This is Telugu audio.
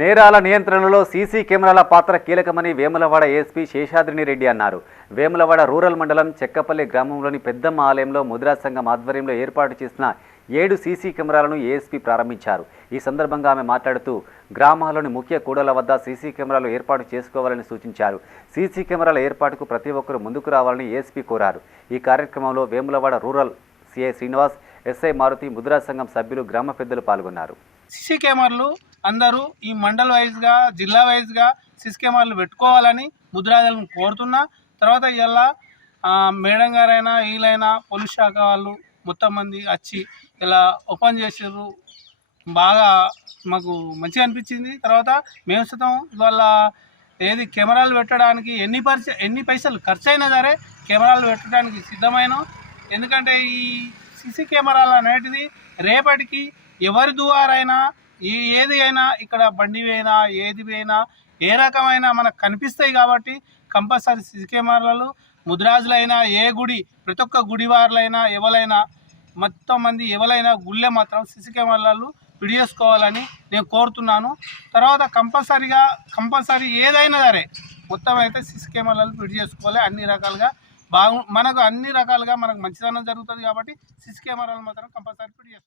నేరాల నియంత్రణలో సీసీ కెమెరాల పాత్ర కీలకమని వేములవాడ ఏఎస్పీ శేషాద్రిని రెడ్డి అన్నారు. వేములవాడ రూరల్ మండలం చెక్కపల్లి గ్రామంలోని పెద్దమ్మ ఆలయంలో ముద్రా సంఘం ఆధ్వర్యంలో ఏర్పాటు చేసిన ఏడు సీసీ కెమెరాలను ఏఎస్పీ ప్రారంభించారు. ఈ సందర్భంగా ఆమె మాట్లాడుతూ గ్రామాల్లోని ముఖ్య కూడల వద్ద సీసీ కెమెరాలు ఏర్పాటు చేసుకోవాలని సూచించారు. సీసీ కెమెరాల ఏర్పాటుకు ప్రతి ఒక్కరూ ముందుకు రావాలని ఏఎస్పీ కోరారు. ఈ కార్యక్రమంలో Vemulawada rural CI Srinivas SI Maruthi Mudra సంఘం సభ్యులు గ్రామ పెద్దలు పాల్గొన్నారు. సీసీ కెమెరాలు అందరూ ఈ మండల్ వైజ్గా జిల్లా వైజ్గా సిసి కెమెరాలు పెట్టుకోవాలని ముద్రాజలను కోరుతున్నా. తర్వాత ఇలా మేడం గారైనా వీళ్ళైనా పోలీస్ శాఖ వాళ్ళు మొత్తం మంది వచ్చి ఇలా ఓపెన్ చేసారు బాగా మాకు మంచిగా అనిపించింది. తర్వాత మేము సతం ఇవాళ ఏది కెమెరాలు పెట్టడానికి ఎన్ని పరిచ ఎన్ని పైసలు ఖర్చు అయినా సరే కెమెరాలు పెట్టడానికి సిద్ధమైన. ఎందుకంటే ఈ సిసి కెమెరాలు అనేటిది రేపటికి ఎవరి ద్వారైనా ఏ ఏది అయినా ఇక్కడ బండి అయినా ఏది అయినా ఏ రకమైన మనకు కనిపిస్తాయి కాబట్టి కంపల్సరీ సిసి కెమెరాలు ముద్రాజులైనా ఏ గుడి ప్రతి ఒక్క గుడి వారులైనా ఎవరైనా మొత్తం మంది ఎవరైనా గుళ్ళే మాత్రం సిసి కెమెరాలు పిడిచేసుకోవాలని నేను కోరుతున్నాను. తర్వాత కంపల్సరీగా కంపల్సరీ ఏదైనా సరే మొత్తం అయితే సిసి కెమెరాలు ఫిట్ చేసుకోవాలి. అన్ని రకాలుగా బాగు మనకు అన్ని రకాలుగా మనకు మంచిదనం జరుగుతుంది కాబట్టి సిసి కెమెరాలు మాత్రం కంపల్సరీ ఫిట్ చేసుకోవాలి